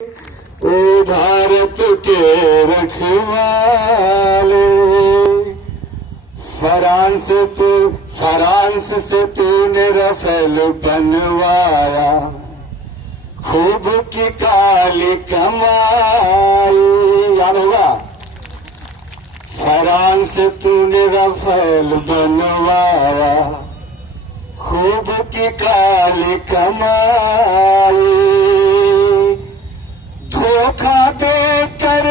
ओ भारत के रखवाले, फ्रांस से तूने रफेल बनवाया, खूब की काली कमाई। याद होगा, फ्रांस से तूने रफेल बनवाया, खूब की काली कमाई। धोखा देकर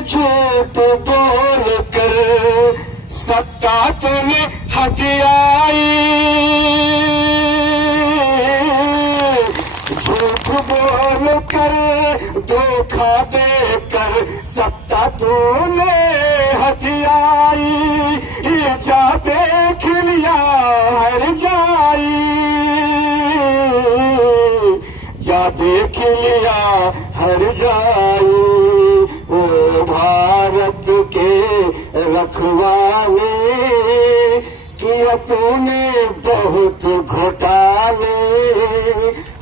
झूठ बोल कर सत्ता तुम्हें हथियाई। झूठ बोल कर धोखा देकर सत्ता तूने हथियाई। जा देख लिया हर जाई, जा देख लिया हर जाई। ओ भारत के रखवाले, किया तूने बहुत घोटाले।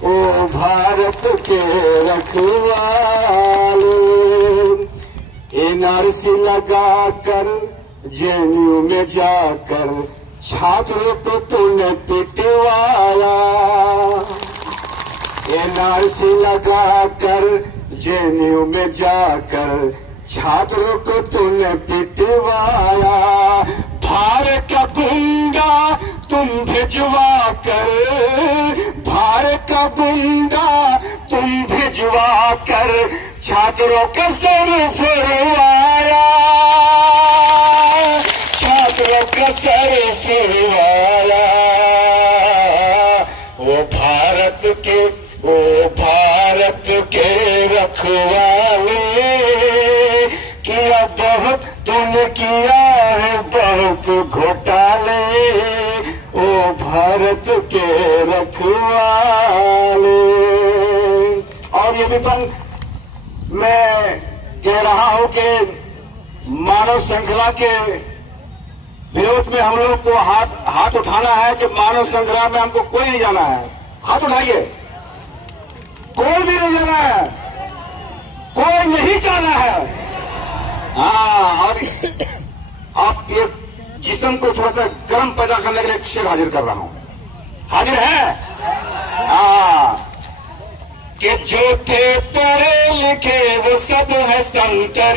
ओ भारत के रखवाले, एनआरसी लगाकर जेएनयू में जाकर छात्रों को तूने पिटवाया। एनआरसी लगाकर जेएनयू में जाकर छात्रों को तूने पिटवाया। भारत का गुंडा तुम भिजवा कर, भारत का गुंडा तुम भिजवा कर छात्रों का सर फिरवाया। छात्रों का सर फिरवाया। वो भारत के रखवाले, किया बहुत तूने किया है बहुत घोटाले। ओ भारत के रखवाले। और ये भी मैं कह रहा हूं कि मानव श्रृंखला के विरोध में हम लोग को हाथ उठाना है कि मानव श्रृंखला में हमको कोई नहीं जाना है। हाथ उठाइए, कोई भी नहीं जाना है, कोई नहीं जाना है। हाँ, और आप ये जिस्म को थोड़ा सा गर्म पैदा करने के लिए शेर हाजिर कर रहा हूं। हाजिर है? हाँ, कि जो थे पढ़े लिखे वो सब है संतर।